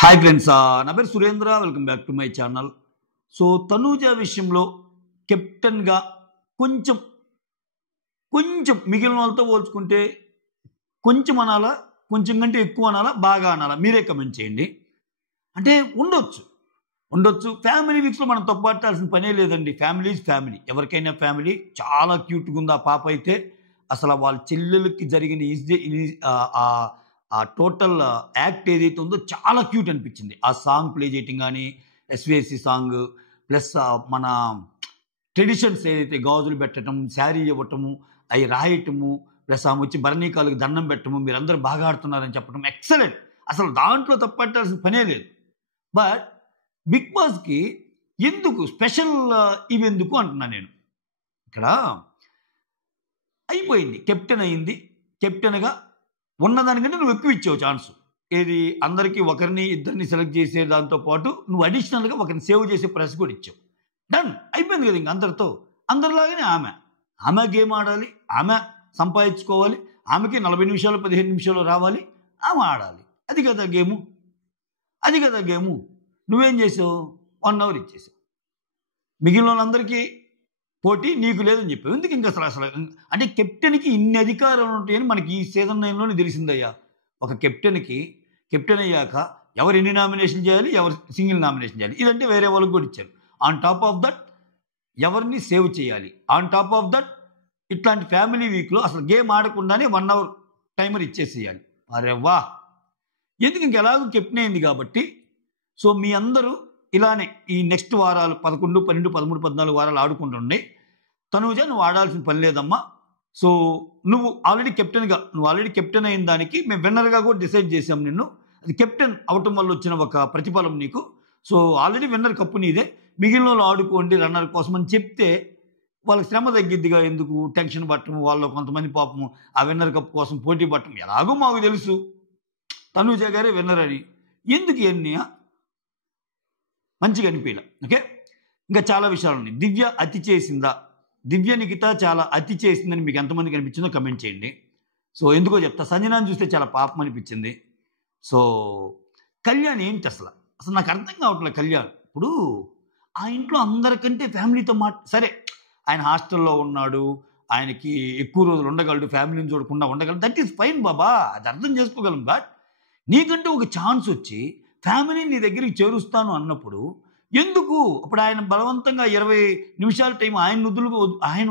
Hi friends, నా పేరు Surendra. Welcome back to my channel. So Tanuja విషయంలో కెప్టెన్గా కొంచెం కొంచెం మిగిలిన వాళ్ళతో పోల్చుకుంటే కొంచెం అనాలా, కొంచెం కంటే ఎక్కువ అనాలా, బాగా అనాలా, మీరే కమెంట్ చేయండి. అంటే ఉండొచ్చు ఉండొచ్చు ఫ్యామిలీ వీక్స్లో మనం తప్పుపట్టాల్సిన పనే లేదండి. Family is family. ఎవరికైనా ఫ్యామిలీ చాలా క్యూట్గా ఉంది. ఆ పాప అయితే అసలు వాళ్ళ చెల్లెలకి జరిగిన ఆ టోటల్ యాక్ట్ ఏదైతే ఉందో చాలా క్యూట్ అనిపించింది. ఆ సాంగ్ ప్లే చేయటం కానీ, ఎస్విఎస్సి సాంగ్ ప్లస్ మన ట్రెడిషన్స్ ఏదైతే గాజులు పెట్టడం, శారీ ఇవ్వటము, అవి రాయటము, ప్లస్ ఆమె వచ్చి భరణీకాలకు దండం పెట్టము, మీరందరూ బాగా ఆడుతున్నారని చెప్పడం ఎక్సలెంట్. అసలు దాంట్లో తప్పట్టాల్సిన పనే లేదు. బట్ బిగ్ బాస్కి ఎందుకు స్పెషల్ ఇవెందుకు అంటున్నా నేను. ఇక్కడ అయిపోయింది, కెప్టెన్ అయింది. కెప్టెన్గా ఉన్నదానికంటే నువ్వు ఎక్కువ ఇచ్చావు ఛాన్స్. ఏది అందరికీ ఒకరిని ఇద్దరిని సెలెక్ట్ చేసే దాంతో పాటు నువ్వు అడిషనల్గా ఒకరిని సేవ్ చేసే ప్రెస్ కూడా ఇచ్చావు. డన్ అయిపోయింది కదా. ఇంక అందరితో అందరిలాగానే ఆమె గేమ్ ఆడాలి, ఆమె సంపాదించుకోవాలి, ఆమెకి 40 నిమిషాలు 15 నిమిషాలు రావాలి, ఆమె ఆడాలి. అది కదా గేము. నువ్వేం చేసావు? 1 అవర్ ఇచ్చేసావు. మిగిలిన వాళ్ళందరికీ పోటీ నీకు లేదని చెప్పావు. ఎందుకు ఇంకా అసలు అంటే కెప్టెన్కి ఇన్ని అధికారాలు ఉంటాయని మనకి ఈ సీజన్ 9లోనే తెలిసిందయ్యా. ఒక కెప్టెన్ అయ్యాక ఎవరు ఎన్ని నామినేషన్ చేయాలి, ఎవరు సింగిల్ నామినేషన్ చేయాలి, ఇదంటే వేరే వాళ్ళకి కూడా ఇచ్చారు. ఆన్ టాప్ ఆఫ్ దట్ ఎవరిని సేవ్ చేయాలి, ఆన్ టాప్ ఆఫ్ దట్ ఇట్లాంటి ఫ్యామిలీ వీక్లో అసలు గేమ్ ఆడకుండానే 1 అవర్ టైమర్ ఇచ్చేసేయాలి. అరే వా, ఎందుకు ఇంకెలాగో కెప్టెన్ అయింది కాబట్టి. సో మీ అందరూ ఇలానే ఈ నెక్స్ట్ వారాలు 11, 12, 13, 14 వారాలు ఆడుకుంటుండే. తనూజ నువ్వు ఆడాల్సిన పని లేదమ్మా. సో నువ్వు ఆల్రెడీ కెప్టెన్ అయిన దానికి మేము విన్నర్గా కూడా డిసైడ్ చేసాం నిన్ను. అది కెప్టెన్ అవటం వల్ల వచ్చిన ఒక ప్రతిఫలం నీకు. సో ఆల్రెడీ విన్నర్ కప్పు నీదే. మిగిలిన వాళ్ళు ఆడుకోండి రన్నర్ కోసం అని చెప్తే వాళ్ళకి శ్రమ తగ్గిద్దిగా. ఎందుకు టెన్షన్ పట్టము, వాళ్ళు కొంతమంది పాపము ఆ విన్నర్ కప్ కోసం పోటీ పట్టడం. ఎలాగో మాకు తెలుసు తనూజ గారే విన్నర్ అని. ఎందుకు ఇవన్నీ మంచిగా అనిపించలే. ఓకే, ఇంకా చాలా విషయాలు ఉన్నాయి. దివ్య అతి చేసిందా? దివ్య నిఖిత చాలా అతి చేసిందని మీకు ఎంతమందికి అనిపించిందో కమెంట్ చేయండి. సో ఎందుకో చెప్తా. సంజనాన్ని చూస్తే చాలా పాపం అనిపించింది. సో కళ్యాణ్ ఏంటి అసలు నాకు అర్థం కావట్లేదు. కళ్యాణ్ ఇప్పుడు ఆ ఇంట్లో అందరికంటే ఫ్యామిలీతో సరే ఆయన హాస్టల్లో ఉన్నాడు, ఆయనకి ఎక్కువ రోజులు ఉండగలడు, ఫ్యామిలీని చూడకుండా ఉండగలడు, దట్ ఈస్ ఫైన్ బాబా, అది అర్థం చేసుకోగలం. బట్ నీకంటే ఒక ఛాన్స్ వచ్చి ఫ్యామిలీని నీ దగ్గరికి చేరుస్తాను అన్నప్పుడు ఎందుకు అప్పుడు ఆయన బలవంతంగా 20 నిమిషాల టైం ఆయన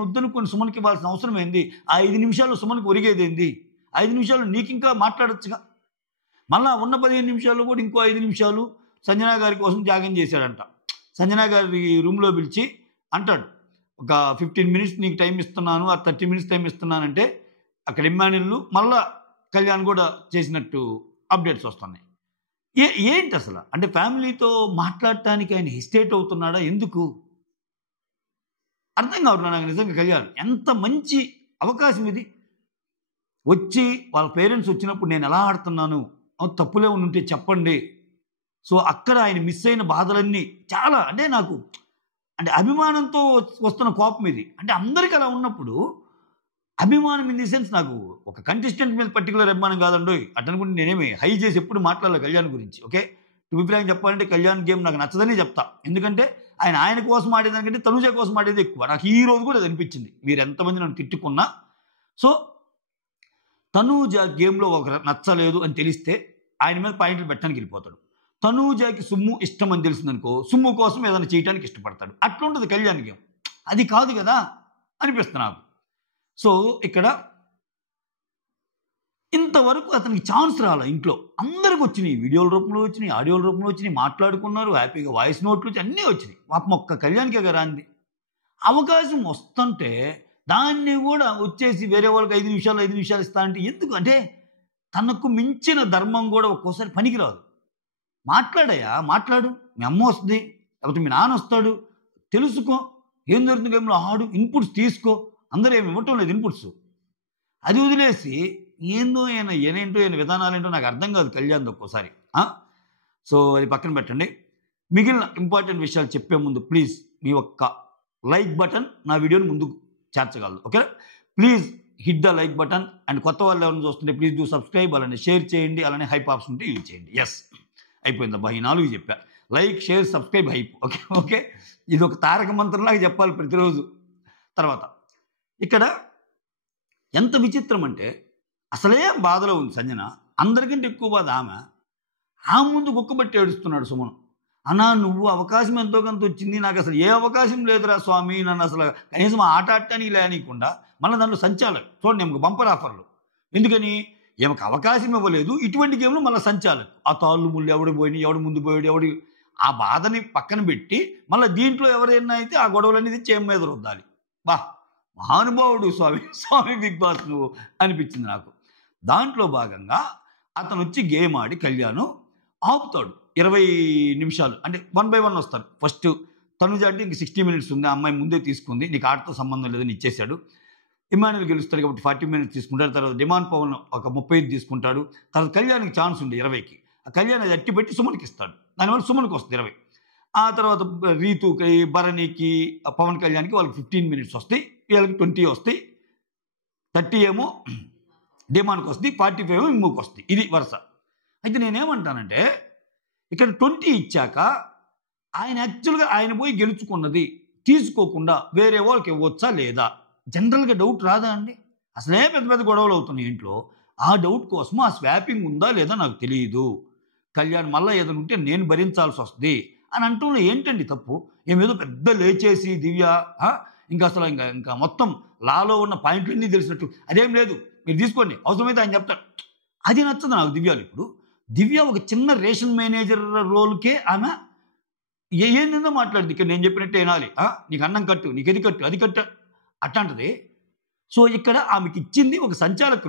వద్దనుకొని సుమన్కి ఇవ్వాల్సిన అవసరం ఏంది? ఆ 5 నిమిషాలు సుమన్కి ఒరిగేదేంది? 5 నిమిషాలు నీకు ఇంకా మాట్లాడొచ్చుగా. మళ్ళా ఉన్న 15 నిమిషాలు కూడా ఇంకో 5 నిమిషాలు సంజనా గారి కోసం త్యాగం చేశాడంట. సంజనా గారి రూమ్లో పిలిచి అంటాడు, ఒక 15 మినిట్స్ నీకు టైం ఇస్తున్నాను, ఆ 30 మినిట్స్ టైం ఇస్తున్నానంటే అక్కడ ఇమ్మాన్యుల్ మళ్ళా కళ్యాణ్ కూడా చేసినట్టు అప్డేట్స్ వస్తున్నాయి. ఏంటి అసలు అంటే ఫ్యామిలీతో మాట్లాడటానికి ఆయన హెసిటేట్ అవుతున్నాడా? ఎందుకు అర్థం కావట్లేదు నాకు నిజంగా. కళ్యాణ్ ఎంత మంచి అవకాశం ఇది. వచ్చి వాళ్ళ పేరెంట్స్ వచ్చినప్పుడు నేను ఎలా ఆడుతున్నాను, తప్పులే ఉంటే చెప్పండి. సో అక్కడ ఆయన మిస్ అయిన బాధలన్నీ చాలా, అంటే నాకు అంటే అభిమానంతో వస్తున్న కోపం ఇది. అంటే అందరికీ అలా ఉన్నప్పుడు అభిమానం ఇన్ ది సెన్స్, నాకు ఒక కంటెస్టెంట్ మీద పర్టికులర్ అభిమానం కాదండి. అటనుకుంటే నేనేమి హై చేసి ఎప్పుడు మాట్లాడాలి కళ్యాణ్ గురించి. ఓకే, టు బి ఫ్రాంక్ చెప్పాలంటే కళ్యాణ్ గేమ్ నాకు నచ్చదని చెప్తా. ఎందుకంటే ఆయన కోసం ఆడేదానికంటే తనూజ కోసం ఆడేది ఎక్కువ. నాకు ఈ రోజు కూడా అది అనిపించింది, మీరు ఎంతమంది నన్ను తిట్టుకున్నా. సో తనూజ గేమ్లో ఒక నచ్చలేదు అని తెలిస్తే ఆయన మీద పాయింట్లు పెట్టడానికి వెళ్ళిపోతాడు. తనూజకి సుమ్ము ఇష్టం అని తెలిసిందనుకో, సుమ్ము కోసం ఏదైనా చేయడానికి ఇష్టపడతాడు. అట్లుంటుంది కళ్యాణ్ గేమ్. అది కాదు కదా అనిపిస్తుంది నాకు. సో ఇక్కడ ఇంతవరకు అతనికి ఛాన్స్ రాలే. ఇంట్లో అందరికి వచ్చినాయి, వీడియోల రూపంలో వచ్చినాయి, ఆడియోల రూపంలో వచ్చినాయి, మాట్లాడుకున్నారు హ్యాపీగా, వాయిస్ నోట్లు వచ్చి అన్నీ వచ్చినాయి. పాపం ఒక్క కళ్యాణ్కే కదా అంది. అవకాశం వస్తుంటే దాన్ని కూడా వచ్చేసి వేరే వాళ్ళకి 5 నిమిషాలు ఇస్తా అంటే ఎందుకు? అంటే తనకు మించిన ధర్మం కూడా ఒక్కోసారి పనికిరాదు. మాట్లాడు, మీ అమ్మ వస్తుంది, లేకపోతే మీ నాన్న వస్తాడు, తెలుసుకో ఏం జరుగుతుంది గేమ్లో, ఆడు, ఇన్పుట్స్ తీసుకో. అందరూ ఏమి ఇవ్వటం లేదు ఇన్పుట్స్. అది వదిలేసి ఏందో ఏనేంటో విధానాలు ఏంటో నాకు అర్థం కాదు కళ్యాణ్ ఒక్కోసారి. సో అది పక్కన పెట్టండి. మిగిలిన ఇంపార్టెంట్ విషయాలు చెప్పే ముందు ప్లీజ్ మీ ఒక్క లైక్ బటన్ నా వీడియోని ముందుకు చేర్చగలదు. Okay, please hit the like button. And కొత్త వాళ్ళు ఎవరైనా చూస్తుంటే ప్లీజ్ డూ సబ్స్క్రైబ్, అలానే షేర్ చేయండి, అలానే హైప్ ఆప్షన్ ఉంటే యూజ్ చేయండి. ఎస్, అయిపోయిందబ్బా, ఈ 4 చెప్పా. Like, share, subscribe, hype. Okay okay, ఇది ఒక తారక మంత్రంలాగా చెప్పాలి ప్రతిరోజు. తర్వాత ఇక్కడ ఎంత విచిత్రం అంటే, అసలే బాధలో ఉంది సంజన, అందరికంటే ఎక్కువ బాధ ఆమె ముందు గుక్కబట్టి ఏడుస్తున్నాడు సుమన్. అన్నా నువ్వు అవకాశం ఎంతో కొంత వచ్చింది, నాకు అసలు ఏ అవకాశం లేదురా స్వామి, నన్ను అసలు కనీసం ఆట ఆడటానికి లేనికుండా మళ్ళీ దాంట్లో సంచాలక్ చూడండి, ఏమకు బంపర్ ఆఫర్లు. ఎందుకని ఏమకు అవకాశం ఇవ్వలేదు, ఇటువంటి గేమ్లో మళ్ళీ సంచాలక్. ఆ తాళ్ళు ముళ్ళు ఎవడు పోయినాయి, ఎవడు ముందు పోయాడు, ఎవడు, ఆ బాధని పక్కన పెట్టి మళ్ళీ దీంట్లో ఎవరైనా అయితే ఆ గొడవలన్నీ తెచ్చి ఏం మీద రుద్దాలి. బా మహానుభావుడు స్వామి బిగ్ బాస్ నువ్వు అనిపించింది నాకు. దాంట్లో భాగంగా అతను వచ్చి గేమ్ ఆడి కళ్యాణ్ ఆపుతాడు 20 నిమిషాలు, అంటే 1 by 1 వస్తారు. ఫస్ట్ తనుజ అంటే ఇంక 60 minutes ఉంది, ఆ అమ్మాయి ముందే తీసుకుంది, నీకు ఆటతో సంబంధం లేదని ఇచ్చేశాడు. ఇమాన్యుల్ గెలుస్తాడు కాబట్టి 40 minutes తీసుకుంటాడు. తర్వాత డిమాండ్ పవన్ ఒక 35 తీసుకుంటాడు. తర్వాత కళ్యాణ్కి ఛాన్స్ ఉంది 20కి, ఆ కళ్యాణ్ అది అట్టి పెట్టి సుమన్కి ఇస్తాడు, దానివల్ల సుమన్కి వస్తుంది 20. ఆ తర్వాత రీతుకి, భరణికి, పవన్ కళ్యాణ్కి వాళ్ళకి 15 minutes వస్తాయి, వీళ్ళకి 20 వస్తాయి, 30 ఏమో డిమాండ్కి వస్తుంది, 45 ఏమో ఇంకోకి వస్తుంది. ఇది వరుస. అయితే నేనేమంటానంటే, ఇక్కడ 20 ఇచ్చాక ఆయన యాక్చువల్గా ఆయన పోయి గెలుచుకున్నది తీసుకోకుండా వేరే వాళ్ళకి ఇవ్వచ్చా లేదా, జనరల్గా డౌట్ రాదా అండి? అసలే పెద్ద పెద్ద గొడవలు అవుతున్నాయి ఇంట్లో, ఆ డౌట్ కోసం ఆ స్వాపింగ్ ఉందా లేదా నాకు తెలియదు. కళ్యాణ్ మళ్ళీ ఏదైనా ఉంటే నేను భరించాల్సి వస్తుంది అని అంటున్నా, ఏంటండి తప్పు? ఏమేదో పెద్ద లేచేసి దివ్య ఇంకా అసలు ఇంకా మొత్తం లాలో ఉన్న పాయింట్లన్నీ తెలిసినట్టు అదేం లేదు, మీరు తీసుకోండి, అవసరమైతే ఆయన చెప్తాడు. అది నచ్చదు నాకు దివ్యాలు. ఇప్పుడు దివ్య ఒక చిన్న రేషన్ మేనేజర్ రోల్కే ఆమె ఏందో మాట్లాడింది, ఇక్కడ నేను చెప్పినట్టే వినాలి, నీకు అన్నం కట్టు, నీకు ఇది కట్టు, అది కట్టు అట్లాంటిది. సో ఇక్కడ ఆమెకి ఇచ్చింది ఒక సంచాలక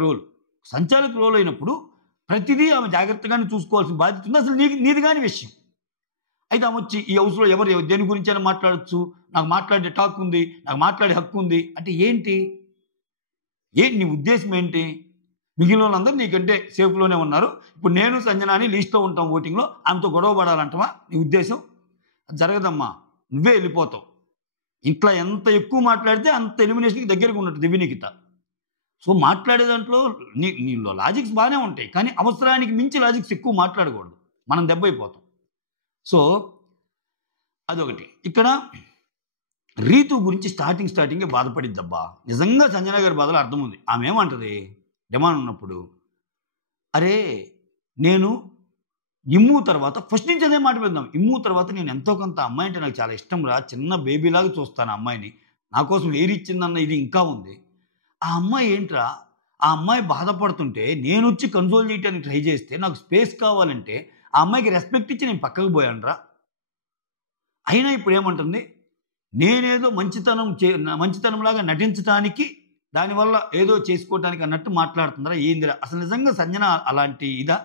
రోల్ అయినప్పుడు ప్రతిదీ ఆమె జాగ్రత్తగానే చూసుకోవాల్సిన బాధ్యత ఉంది. అసలు నీది కాని విషయం. అయితే ఆమె వచ్చి ఈ హౌస్లో ఎవరు దేని గురించి అయినా మాట్లాడచ్చు, నాకు మాట్లాడే టాక్ ఉంది, నాకు మాట్లాడే హక్కు ఉంది అంటే ఏంటి నీ ఉద్దేశం ఏంటి? మిగిలిన వాళ్ళందరూ నీకంటే సేఫ్లోనే ఉన్నారు, ఇప్పుడు నేను సంజనాని లీస్ట్లో ఉంటాం ఓటింగ్లో, ఆమెతో గొడవ పడాలంటవా నీ ఉద్దేశం? జరగదమ్మా, నువ్వే వెళ్ళిపోతావు. ఇంట్లో ఎంత ఎక్కువ మాట్లాడితే అంత ఎలిమినేషన్కి దగ్గరగా ఉన్నట్టు దివ్యనికిత. సో మాట్లాడే దాంట్లో నీలో లాజిక్స్ బాగానే ఉంటాయి, కానీ అవసరానికి మించి లాజిక్స్ ఎక్కువ మాట్లాడకూడదు, మనం దెబ్బైపోతాం. సో అదొకటి. ఇక్కడ రీతు గురించి స్టార్టింగే బాధపడిద్దబ్బా, నిజంగా సంజన గారి బాధలో అర్థం ఉంది. ఆమె ఏమంటది డిమాండ్ ఉన్నప్పుడు, అరే నేను ఇమ్ము తర్వాత ఫస్ట్ నుంచి అదే మాట పెడదాం, ఇమ్ము తర్వాత నేను ఎంతో కొంత అమ్మాయి అంటే నాకు చాలా ఇష్టం రా, చిన్న బేబీలాగా చూస్తాను అమ్మాయిని, నా కోసం ఇచ్చిందన్న ఇది ఇంకా ఉంది. ఆ అమ్మాయి ఏంట్రా, ఆ అమ్మాయి బాధపడుతుంటే నేను వచ్చి కన్సోల్ చేయడానికి ట్రై చేస్తే నాకు స్పేస్ కావాలంటే ఆ అమ్మాయికి రెస్పెక్ట్ ఇచ్చి నేను పక్కకు పోయానురా. అయినా ఇప్పుడు ఏమంటుంది, నేనేదో మంచితనంలాగా నటించడానికి దానివల్ల ఏదో చేసుకోవటానికి అన్నట్టు మాట్లాడుతుందరా ఏందిరా. అసలు నిజంగా సంజన అలాంటి ఇదా?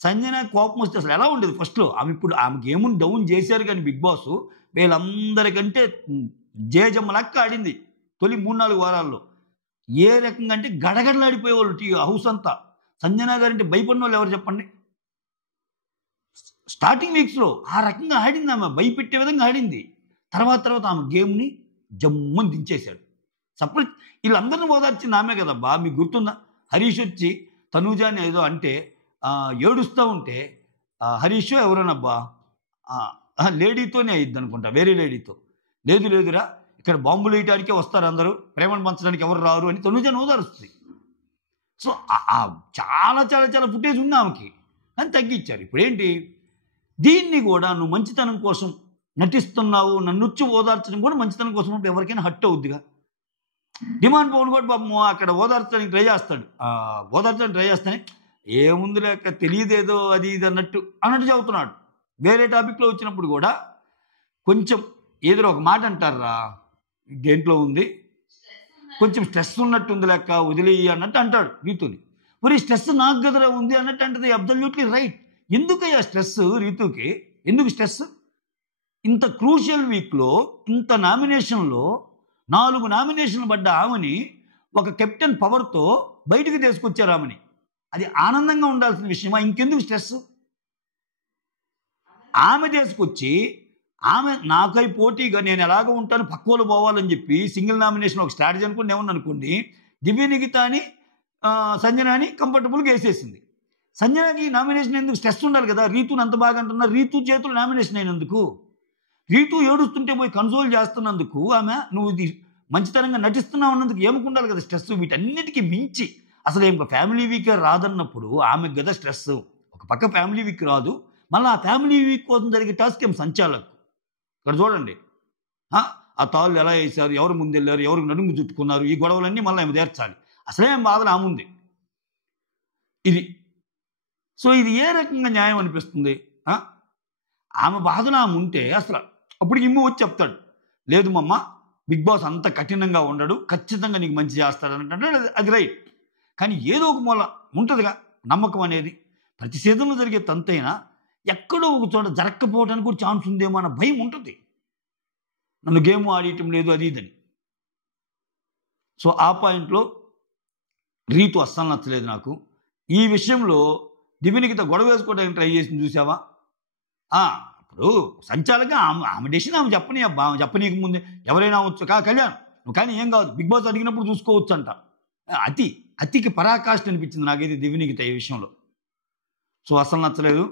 సంజన కోపం వస్తే అసలు ఎలా ఉండేది ఫస్ట్లో? ఇప్పుడు ఆమెకి ఏముంది డౌన్ చేశారు, కానీ బిగ్ బాస్ వీళ్ళందరికంటే జేజమ్మలక్క ఆడింది తొలి 3-4 వారాల్లో. ఏ రకంగా అంటే గడగడలాడిపోయేవాళ్ళు హౌస్ అంతా. సంజన గారంటే భయపడిన వాళ్ళు ఎవరు చెప్పండి? స్టార్టింగ్ వీక్స్లో ఆ రకంగా ఆడింది ఆమె, భయపెట్టే విధంగా ఆడింది. తర్వాత ఆమె గేమ్ని జమ్మని దించేశాడు. సపరేట్ వీళ్ళందరినీ ఓదార్చింది ఆమె కదబ్బా. మీకు గుర్తుందా? హరీష్ వచ్చి తనూజాని ఏదో అంటే ఏడుస్తూ ఉంటే, హరీష్ ఎవరోనబ్బా లేడీతోనే అయ్యిద్ది అనుకుంటా, వేరే లేడీతో, లేదురా ఇక్కడ బాంబులు వేయటానికే వస్తారు అందరూ, ప్రేమను పంచడానికి ఎవరు రారు అని తనూజాని ఓదారుస్తుంది. సో చాలా చాలా చాలా ఫుటేజ్ ఉంది ఆమెకి, అని తగ్గించారు. ఇప్పుడు ఏంటి, దీన్ని కూడా నువ్వు మంచితనం కోసం నటిస్తున్నావు, నన్ను వచ్చి ఓదార్చడం కూడా మంచితనం కోసం ఉంటే ఎవరికైనా హట్ అవుద్దిగా. డిమాండ్ పవన్ కూడా పాపం అక్కడ ఓదార్చడానికి ట్రై చేస్తానే ఏముంది లేక తెలియదేదో అది ఇది అన్నట్టు చెబుతున్నాడు. వేరే టాపిక్లో వచ్చినప్పుడు కూడా కొంచెం ఏదో ఒక మాట అంటారా, దేంట్లో ఉంది, కొంచెం స్ట్రెస్ ఉన్నట్టుంది లెక్క వదిలేయి అన్నట్టు అంటాడు రీతుని. మరి స్ట్రెస్ నాకు గదరా ఉంది అన్నట్టు అంటది. Absolutely right. ఎందుకయ్యా స్ట్రెస్ రీతుకి? ఎందుకు స్ట్రెస్? ఇంత క్రూషియల్ వీక్లో, ఇంత నామినేషన్లో 4 నామినేషన్లు పడ్డ ఆమెని ఒక కెప్టెన్ పవర్తో బయటికి తీసుకొచ్చారు ఆమెని. అది ఆనందంగా ఉండాల్సిన విషయమా? ఇంకెందుకు స్ట్రెస్? ఆమె తీసుకొచ్చి ఆమె నాకై పోటీగా నేను ఎలాగ ఉంటాను, పక్కోలు పోవాలని చెప్పి సింగిల్ నామినేషన్ ఒక స్ట్రాటజీ అనుకుని ఏమన్నా అనుకోండి, దివ్య నిఖితాని సంజనాని కంఫర్టబుల్గా వేసేసింది. సంజనకి నామినేషన్ ఎందుకు? స్ట్రెస్ ఉండాలి కదా. రీతుని అంత బాగా అంటున్నా, రీతు చేతులు నామినేషన్ అయినందుకు, రీతు ఏడుస్తుంటే పోయి కన్సోల్ చేస్తున్నందుకు, ఆమె నువ్వు ఇది మంచితనంగా నటిస్తున్నావు అన్నందుకు ఏమకుండాలి కదా స్ట్రెస్. వీటన్నిటికీ మించి అసలు ఏం ఫ్యామిలీ వీక్ రాదన్నప్పుడు ఆమెకు కదా స్ట్రెస్. ఒక పక్క ఫ్యామిలీ వీక్ రాదు, మళ్ళీ ఆ ఫ్యామిలీ వీక్ కోసం జరిగే టాస్క్ ఏం సంచాలకు. ఇక్కడ చూడండి, ఆ తాళ్ళు ఎలా వేశారు, ఎవరు ముందెళ్ళారు, ఎవరు నడుము చుట్టుకున్నారు, ఈ గొడవలన్నీ మళ్ళీ ఆమె తీర్చాలి. అసలేం బాధలు ఆముంది ఇది. సో ఇది ఏ రకంగా న్యాయం అనిపిస్తుంది? ఆమె బాధలు ఆమె ఉంటే అసలు అప్పుడు ఇమ్ము వచ్చి చెప్తాడు, లేదు మమ్మ, బిగ్ బాస్ అంత కఠినంగా ఉండడు, ఖచ్చితంగా నీకు మంచి చేస్తాడు అంటే అది రైట్. కానీ ఏదో ఒక మూల ఉంటుందిగా నమ్మకం అనేది. ప్రతి సీజన్లో జరిగే తంతైనా ఎక్కడో ఒక చోట జరగకపోవడానికి కూడా ఛాన్స్ ఉందేమో అన్న భయం ఉంటుంది. నన్ను గేమ్ ఆడటం లేదు అది ఇదని. సో ఆ పాయింట్లో రీతు అస్సలు నచ్చలేదు నాకు. ఈ విషయంలో దివ్యనికిత గొడవ వేసుకోవడానికి ట్రై చేసింది చూసావా? ఇప్పుడు సంచాలకంగా ఆమె డెసిషన్ ఆమె చెప్పని అబ్బా, ఆమె చెప్పనీకి ముందే ఎవరైనా అవచ్చు కళ్యాణ్ నువ్వు కానీ ఏం కాదు, బిగ్ బాస్ అడిగినప్పుడు చూసుకోవచ్చు అంట. అతికి పరాకాష్ఠ అనిపించింది నాకైతే దివ్యనికిత ఈ విషయంలో. సో అస్సలు నచ్చలేదు.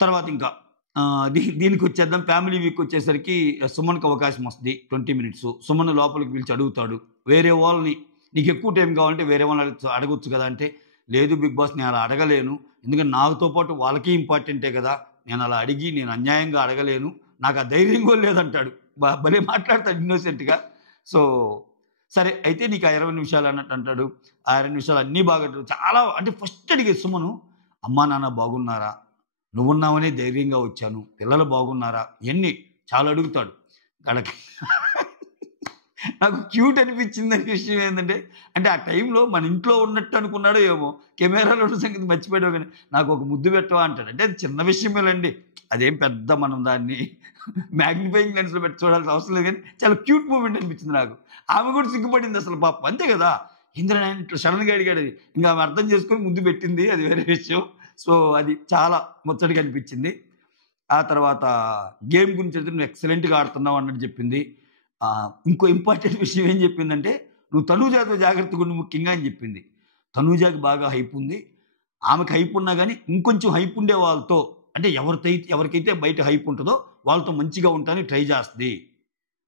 తర్వాత ఇంకా దీనికి వచ్చేద్దాం. ఫ్యామిలీ వీక్ వచ్చేసరికి సుమన్కి అవకాశం వస్తుంది 20 minutes. సుమన్ లోపలికి పిలిచి అడుగుతాడు, వేరే వాళ్ళని నీకు ఎక్కువ టైం కావాలంటే వేరే వాళ్ళని అడగొచ్చు కదా అంటే, లేదు బిగ్ బాస్ నేను అలా అడగలేను, ఎందుకంటే నాతో పాటు వాళ్ళకి ఇంపార్టెంటే కదా, నేను అలా అడిగి నేను అన్యాయంగా అడగలేను, నాకు ఆ ధైర్యం కూడా లేదంటాడు. భలే మాట్లాడతాడు ఇన్నోసెంట్గా. సో సరే అయితే నీకు ఆ 20 నిమిషాలు అన్నట్టు అంటాడు. ఆ 20 నిమిషాలు అన్నీ బాగా చాలా అంటే ఫస్ట్ అడిగే సుమను, అమ్మా నాన్న బాగున్నారా, నువ్వున్నావనే ధైర్యంగా వచ్చాను, పిల్లలు బాగున్నారా, ఎన్ని చాలా అడుగుతాడు. గడకి నాకు క్యూట్ అనిపించింది అనే విషయం ఏంటంటే, అంటే ఆ టైంలో మన ఇంట్లో ఉన్నట్టు అనుకున్నాడో ఏమో, కెమెరాలో ఉన్న సంగతి మర్చిపోయాడో కానీ నాకు ఒక ముద్దు పెట్టవా అంటాడు. అంటే అది చిన్న విషయమేలండి, అదేం పెద్ద మనం దాన్ని మ్యాగ్నిఫైయింగ్ లెన్స్లో పెట్టి చూడాల్సిన అవసరం లేదు, కానీ చాలా క్యూట్ మూమెంట్ అనిపించింది నాకు. ఆమె కూడా సిగ్గుపడింది అసలు పాపం, అంతే కదా, ఇంద్రనాయన ఇట్లా సడన్గా అడిగాడు, ఇంకా ఆమె అర్థం చేసుకొని ముద్దు పెట్టింది, అది వేరే విషయం. సో అది చాలా ముచ్చటగా అనిపించింది. ఆ తర్వాత గేమ్ గురించి అయితే నువ్వు ఎక్సలెంట్గా ఆడుతున్నావు అన్నట్టు చెప్పింది. ఇంకో ఇంపార్టెంట్ విషయం ఏం చెప్పిందంటే, నువ్వు తనూజాతో జాగ్రత్తగా ఉండి ముఖ్యంగా అని చెప్పింది. తనూజాకి బాగా హైప్ ఉంది, ఆమెకు హైప్ ఉన్నా కానీ ఇంకొంచెం హైప్ ఉండే వాళ్ళతో, అంటే ఎవరికైతే బయట హైప్ ఉంటుందో వాళ్ళతో మంచిగా ఉంటానని ట్రై చేస్తుంది.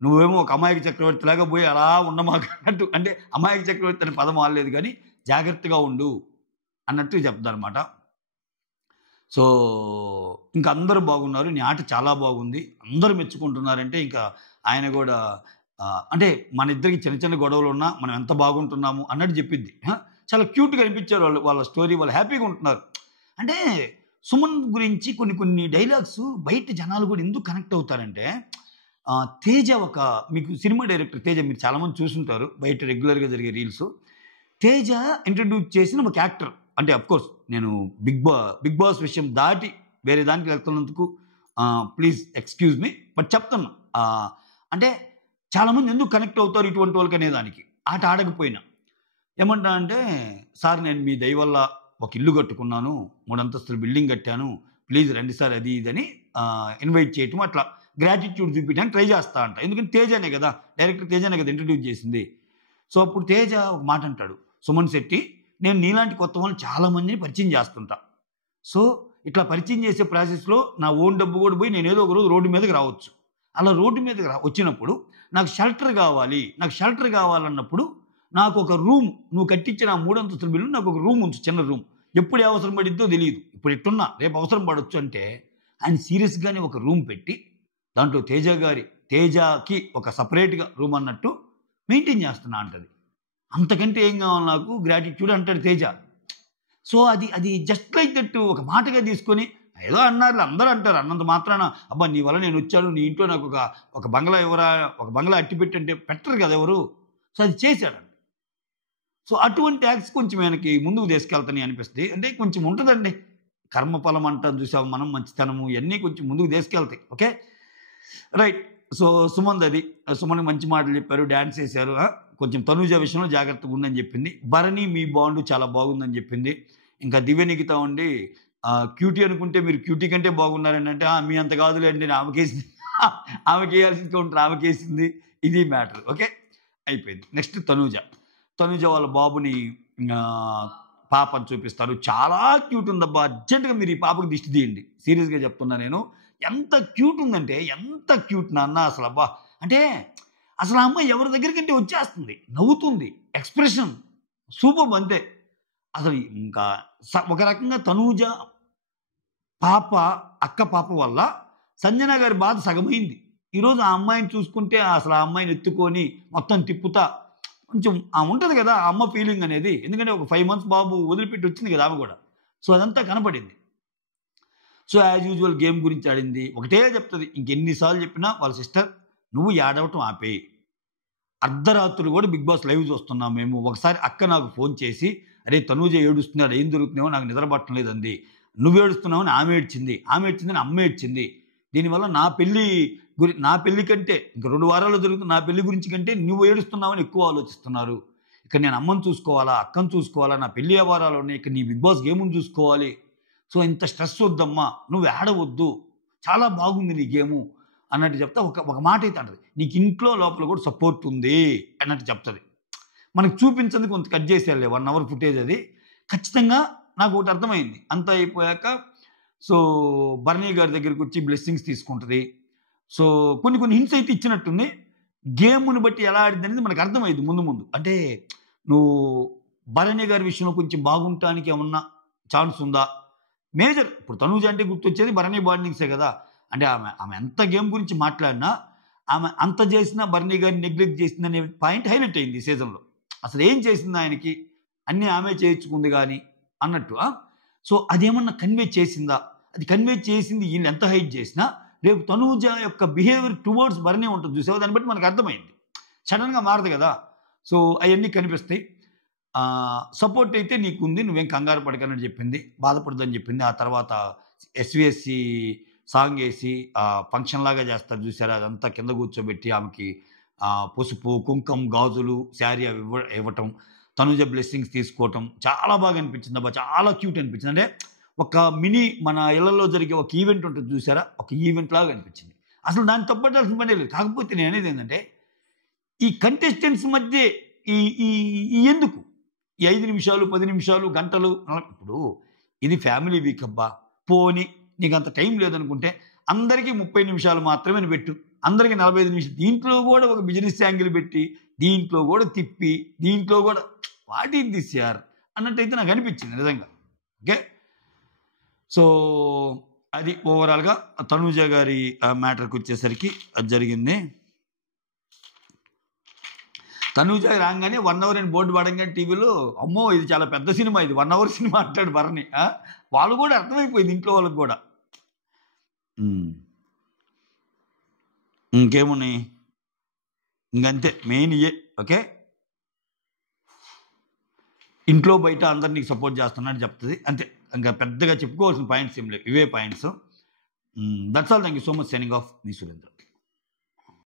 నువ్వేమో ఒక అమాయక చక్రవర్తి లాగా పోయి అలా ఉండమాక అన్నట్టు, అంటే అమాయక చక్రవర్తి అనే పదం వాడలేదు కానీ జాగ్రత్తగా ఉండు అన్నట్టు చెప్తారనమాట. సో ఇంకా అందరూ బాగున్నారు, నీ ఆట చాలా బాగుంది, అందరూ మెచ్చుకుంటున్నారంటే ఇంకా ఆయన కూడా అంటే మన ఇద్దరికి చిన్న చిన్న గొడవలు ఉన్నా మనం ఎంత బాగుంటున్నాము అన్నట్టు చెప్పిద్ది. చాలా క్యూట్గా అనిపించారు వాళ్ళ స్టోరీ, వాళ్ళు హ్యాపీగా ఉంటున్నారు. అంటే సుమన్ గురించి కొన్ని డైలాగ్స్ బయట జనాలు కూడా ఎందుకు కనెక్ట్ అవుతారంటే, తేజ మీకు సినిమా డైరెక్టర్ తేజ మీరు చాలామంది చూసుంటారు బయట రెగ్యులర్గా జరిగే రీల్స్. తేజ ఇంట్రడ్యూస్ చేసిన ఒక యాక్టర్, అంటే అఫ్కోర్స్ నేను బిగ్ బాస్ విషయం దాటి వేరే దానికి వెళ్తున్నందుకు ప్లీజ్ ఎక్స్క్యూజ్ మీ, బట్ చెప్తున్నా, అంటే చాలామంది ఎందుకు కనెక్ట్ అవుతారు ఇటువంటి వాళ్ళకి అనేదానికి. ఆట ఆడకపోయినా ఏమంటా అంటే, సార్ నేను మీ దయ వల్ల ఒక ఇల్లు కట్టుకున్నాను, 3 అంతస్తుల బిల్డింగ్ కట్టాను, ప్లీజ్ రండి సార్ అది ఇదని ఇన్వైట్ చేయటం, అట్లా గ్రాటిట్యూడ్ చూపించడానికి ట్రై చేస్తా అంట. ఎందుకంటే తేజనే కదా, డైరెక్టర్ తేజనే కదా ఇంట్రడ్యూస్ చేసింది. సో అప్పుడు తేజ ఒక మాట అంటాడు, సుమన్ శెట్టి నేను నీలాంటి కొత్త వాళ్ళని చాలామందిని పరిచయం చేస్తుంటా, సో ఇట్లా పరిచయం చేసే ప్రాసెస్లో నా ఓన్ డబ్బు కూడా పోయి నేను ఏదో ఒక రోజు రోడ్డు మీదకి రావచ్చు, అలా రోడ్డు మీదకి వచ్చినప్పుడు నాకు షెల్టర్ కావాలన్నప్పుడు నాకు ఒక రూమ్, నువ్వు కట్టించిన 3 అంతస్తుల బిల్లు నాకు ఒక రూమ్ ఉంచు, చిన్న రూమ్, ఎప్పుడు ఏ అవసరం పడిద్దో తెలియదు, ఇప్పుడు ఎట్టున్నా రేపు అవసరం పడవచ్చు అంటే ఆయన సీరియస్గానే ఒక రూమ్ పెట్టి దాంట్లో తేజకి ఒక సపరేట్గా రూమ్ అన్నట్టు మెయింటైన్ చేస్తున్నా అంటది. అంతకంటే ఏం కావాలి నాకు, గ్రాటిట్యూడ్ అంటాడు తేజ. సో అది జస్ట్ లైక్ దట్ ఒక మాటగా తీసుకొని ఏదో అన్నారు, అందరూ అంటారు, అన్నంత మాత్రాన అబ్బా నీ వల్ల నేను వచ్చాను, నీ ఇంట్లో నాకు ఒక బంగ్లా ఎవరా, ఒక బంగ్లా అట్టి పెట్టంటే పెట్టరు కదా ఎవరు. సో అది చేశాడండి. సో అటువంటి యాక్ట్స్ కొంచెం ఆయనకి ముందుకు తీసుకెళ్తాని అనిపిస్తుంది. అంటే కొంచెం ఉంటుందండి, కర్మఫలం అంటాం చూసాము మనం, మంచితనము ఇవన్నీ కొంచెం ముందుకు తీసుకెళ్తాయి. Okay right. సో సుమన్కి మంచి మాటలు చెప్పారు, డ్యాన్స్ చేశారు, కొంచెం తనూజ విషయంలో జాగ్రత్తగా ఉందని చెప్పింది. భరణి మీ బాండు చాలా బాగుందని చెప్పింది. ఇంకా దివ్యనికిత ఉండి క్యూటీ అనుకుంటే మీరు క్యూటీ కంటే బాగున్నారని అంటే, మీ అంత కాదులేండి ఆమెకేసింది, ఆమెకి వేయాల్సింది కౌంటర్ ఆమెకేసింది, ఇది మ్యాటర్. ఓకే అయిపోయింది. నెక్స్ట్ తనూజ వాళ్ళ బాబుని పాపను చూపిస్తారు. చాలా క్యూట్ ఉందబ్బా! అర్జెంట్‌గా మీరు ఈ పాపకి దిష్టి తీయండి. సీరియస్‌గా చెప్తున్నా నేను. ఎంత క్యూట్ ఉందంటే, ఎంత క్యూట్ నాన్న అసలబ్బా! అంటే అసలు ఆ అమ్మాయి ఎవరి దగ్గరికంటే వచ్చేస్తుంది. నవ్వుతుంది. ఎక్స్‌ప్రెషన్ సూపర్బ్ అంతే. అసలు ఇంకా ఒక రకంగా తనూజ పాప, అక్క పాప వల్ల సంజన గారి బాధ సగమైంది. ఈరోజు ఆ అమ్మాయిని చూసుకుంటే అసలు ఆ అమ్మాయిని ఎత్తుకొని మొత్తం తిప్పుతా కొంచెం ఉంటది కదా! ఆ అమ్మ ఫీలింగ్ అనేది. ఎందుకంటే ఒక 5 మంత్స్ బాబు వదిలిపెట్టి వచ్చింది కదా! ఆమె కూడా. సో, అదంతా కనపడింది. సో, యాజ్ యూజువల్ గేమ్ గురించి ఆడింది. ఒకటే చెప్తది. ఇంకెన్ని సార్లు చెప్పినా వాళ్ళ సిస్టర్ "నువ్వు ఏడవటం ఆపేయి. అర్ధరాత్రులు కూడా 'బిగ్ బాస్' లైవ్ చూస్తున్నాం మేము. ఒకసారి అక్క నాకు ఫోన్ చేసి, "అరే! తనూజ ఏడుస్తుంది. ఆడ ఏం జరుగుతుందేమో నాకు నిద్ర పట్టడం లేదు" అంది. "నువ్వు ఏడుస్తున్నావని ఆమె ఏడ్చింది. ఆమె ఏడ్చిందని అమ్మ ఏడ్చింది. దీనివల్ల నా పెళ్లి కంటే ఇంక 2 వారాల్లో జరుగుతున్న నా పెళ్లి గురించి కంటే నువ్వు ఏడుస్తున్నావని ఎక్కువ ఆలోచిస్తున్నారు. ఇక్కడ నేను అమ్మని చూసుకోవాలా? అక్కని చూసుకోవాలా? నా పెళ్లి వ్యవహారాలు ఉన్నాయి. ఇక్కడ నీ 'బిగ్ బాస్' గేముని చూసుకోవాలి. సో, ఇంత స్ట్రెస్ వద్దమ్మా. నువ్వు ఏడవద్దు. చాలా బాగుంది నీ గేము" అన్నట్టు చెప్తే ఒక మాట అయితే అంటది. "నీకు ఇంట్లో లోపల కూడా సపోర్ట్ ఉంది" అన్నట్టు చెప్తది. మనకు చూపించింది కొంత కట్ చేసేయాలి 1 అవర్ ఫుటేజ్ అది. ఖచ్చితంగా నాకొకటి అర్థమైంది. అంతా అయిపోయాక సో, బర్నీ గారి దగ్గరికొచ్చి బ్లెస్సింగ్స్ తీసుకుంటది. సో, కొన్ని హింట్స్ అయితే ఇచ్చినట్టుంది. గేమ్‌ని బట్టి ఎలా ఆడిద్దనేది మనకు అర్థమైద్ది ముందు ముందు. అంటే నువ్వు భరణి గారి విషయంలో కొంచెం బాగుంటానికి ఏమన్నా ఛాన్స్ ఉందా? మేజర్ ఇప్పుడు తనూజ అంటే గుర్తొచ్చేది భరణి బాండింగ్సే గదా! అంటే ఆమె ఎంత గేమ్ గురించి మాట్లాడినా, ఆమె అంత చేసినా భరణి గారిని నెగ్లెక్ట్ చేసిందనే పాయింట్ హైలైట్ అయింది ఈ సీజన్‌లో. అసలేం చేసింది ఆయనకి? అన్నీ ఆమె చేయించుకుంది గాని అన్నట్టు. సో, అదేమన్నా కన్వే చేసిందా? అది కన్వే చేసింది ఈళ్ళు ఎంత హైట్ చేసినా, రేపు తనూజ యొక్క బిహేవియర్ టువర్డ్స్ భరణి ఉంటది చూసావా? దాన్ని బట్టి మనకు అర్థమైంది. సడెన్‌గా మారదు గదా! సో, అయన్నీ కనిపిస్తాయి. సపోర్ట్ అయితే నీకుంది. నువ్వేం కంగారు పడకని చెప్పింది. బాధపడొద్దని చెప్పింది. ఆ తర్వాత ఎస్‌వీఎస్‌సి సాంగేసి ఫంక్షన్‌లాగా చేస్తారు చూసారా? అదంతా కింద కూర్చోబెట్టి ఆమెకి పసుపు, కుంకం, గాజులు, శారీ అవి ఇవ్వటం. తనూజ బ్లెస్సింగ్స్ తీసుకోవటం. చాలా బాగా అనిపించిందబ్బా! చాలా క్యూట్ అనిపించింది. అంటే ఒక మన ఇళ్లలో జరిగే ఒక ఈవెంట్ ఉంటుంది చూసారా? ఒక ఈవెంట్ లాగా అనిపించింది. అసలు దాన్ని తప్పట్టాల్సిన పనే లేదు. కాకపోతే నేననేదేంటంటే, ఈ కంటెస్టెంట్స్ మధ్య ఈ ఈ ఈ ఎందుకు? ఈ 5 నిమిషాలు, 10 నిమిషాలు, గంటలు ఇప్పుడు ఇది ఫ్యామిలీ వీక్ అబ్బా! పోనీ నీకంత టైం లేదనుకుంటే అందరికి 30 నిమిషాలు మాత్రమే పెట్టు. అందరికి 45 నిమిషాలు. దీంట్లో గూడా ఒక బిజినెస్ యాంగిల్ పెట్టి, దీంట్లో గూడా తిప్పి, దీంట్లో గూడా వాట్ ఈస్ దిస్ యార్ అన్నట్టయితే నాకు అనిపించింది నిజంగా. ఓకే. సో, అది ఓవరాల్‌గా తనూజ గారి మ్యాటర్‌కొచ్చేసరికి అది జరిగింది. తనూజ రాంగానే 1 అవర్ అని బోర్డ్ పడంగానే టీవీలో అమ్మో! ఇది చాలా పెద్ద సినిమా ఇది. 1 అవర్ సినిమా అంటాడు భరణి. వాళ్ళు గూడా అర్థమైపోయింది ఇంట్లో వాళ్ళకి గూడా. ఇంకేమున్నాయి? ఇంకంతే మెయిన్ ఇయ్యే. ఓకే. ఇంట్లో బయట అందరు నీకు సపోర్ట్ చేస్తున్నారని చెప్తది. అంతే. ఇంకా పెద్దగా చెప్పుకోవాల్సిన పాయింట్స్ ఏం లేవు. ఇవే points. That's all. Thank you so much. Signing off. Me Surendra.